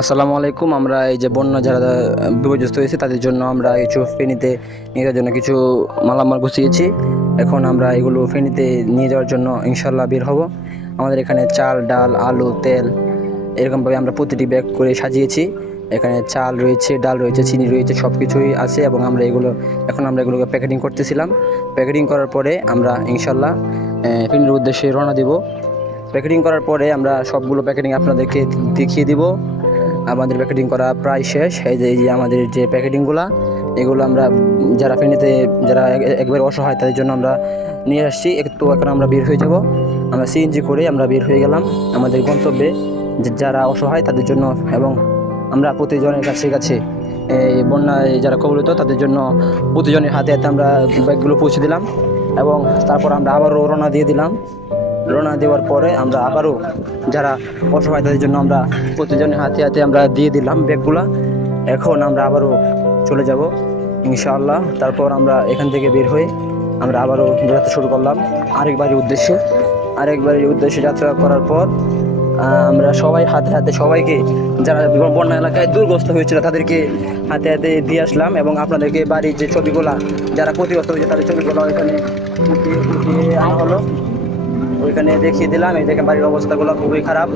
আসসালামু আলাইকুম। আমরা এই যে বন্যা যারা বিপর্যস্ত হয়েছে তাদের জন্য আমরা কিছু ফেনীতে নিয়ে যাওয়ার জন্য কিছু মালামাল গুছিয়েছি। এখন আমরা এগুলো ফেনীতে নিয়ে যাওয়ার জন্য ইনশাল্লাহ বের হব। আমাদের এখানে চাল, ডাল, আলু, তেল এরকমভাবে আমরা প্রতিটি ব্যাগ করে সাজিয়েছি। এখানে চাল রয়েছে, ডাল রয়েছে, চিনি রয়েছে, সব কিছুই আছে এবং আমরা এগুলোকে প্যাকেটিং করতেছিলাম। প্যাকেটিং করার পরে আমরা ইনশাল্লাহ ফেনীর উদ্দেশ্যে রওনা দিব। প্যাকেটিং করার পরে আমরা সবগুলো প্যাকেটিং আপনাদেরকে দেখিয়ে দিব। আমাদের প্যাকেটিং করা প্রায় শেষ। এই যে আমাদের যে প্যাকেটিংগুলো, এগুলো আমরা যারা ফেনীতে যারা একবারে অসহায় তাদের জন্য আমরা নিয়ে আসছি। একটু এখন আমরা বের হয়ে যাব। আমরা সিএনজি করে আমরা বের হয়ে গেলাম আমাদের গন্তব্যে, যারা অসহায় তাদের জন্য। এবং আমরা প্রতিজনের কাছে এই বন্যায় যারা কবলিত তাদের জন্য প্রতিজনের হাতে হাতে আমরা ব্যাগগুলো পৌঁছে দিলাম এবং তারপর আমরা আবারও রওনা দেওয়ার পরে আমরা আবারও যারা অসহায় তাদের জন্য আমরা প্রতিজনের হাতে হাতে আমরা দিয়ে দিলাম ব্যাগগুলা। এখন আমরা আবারও চলে যাব ইনশাআল্লাহ। তারপর আমরা এখান থেকে বের হয়ে আমরা আবারও যাত্রা শুরু করলাম আরেকবারের উদ্দেশ্যে যাত্রা করার পর আমরা সবাই হাতে হাতে সবাইকে যারা বন্যা এলাকায় দুর্গস্ত হয়েছিল তাদেরকে হাতে হাতে দিয়ে আসলাম এবং আপনাদেরকে বাড়ির যে ছবিগুলা যারা ক্ষতিগ্রস্ত হয়েছে তাদের ছবিগুলো এখানে উঠিয়ে আনা হলো, ওইখানে দেখিয়ে দিলাম। এই দেখেন বাড়ির অবস্থাগুলো খুবই খারাপ।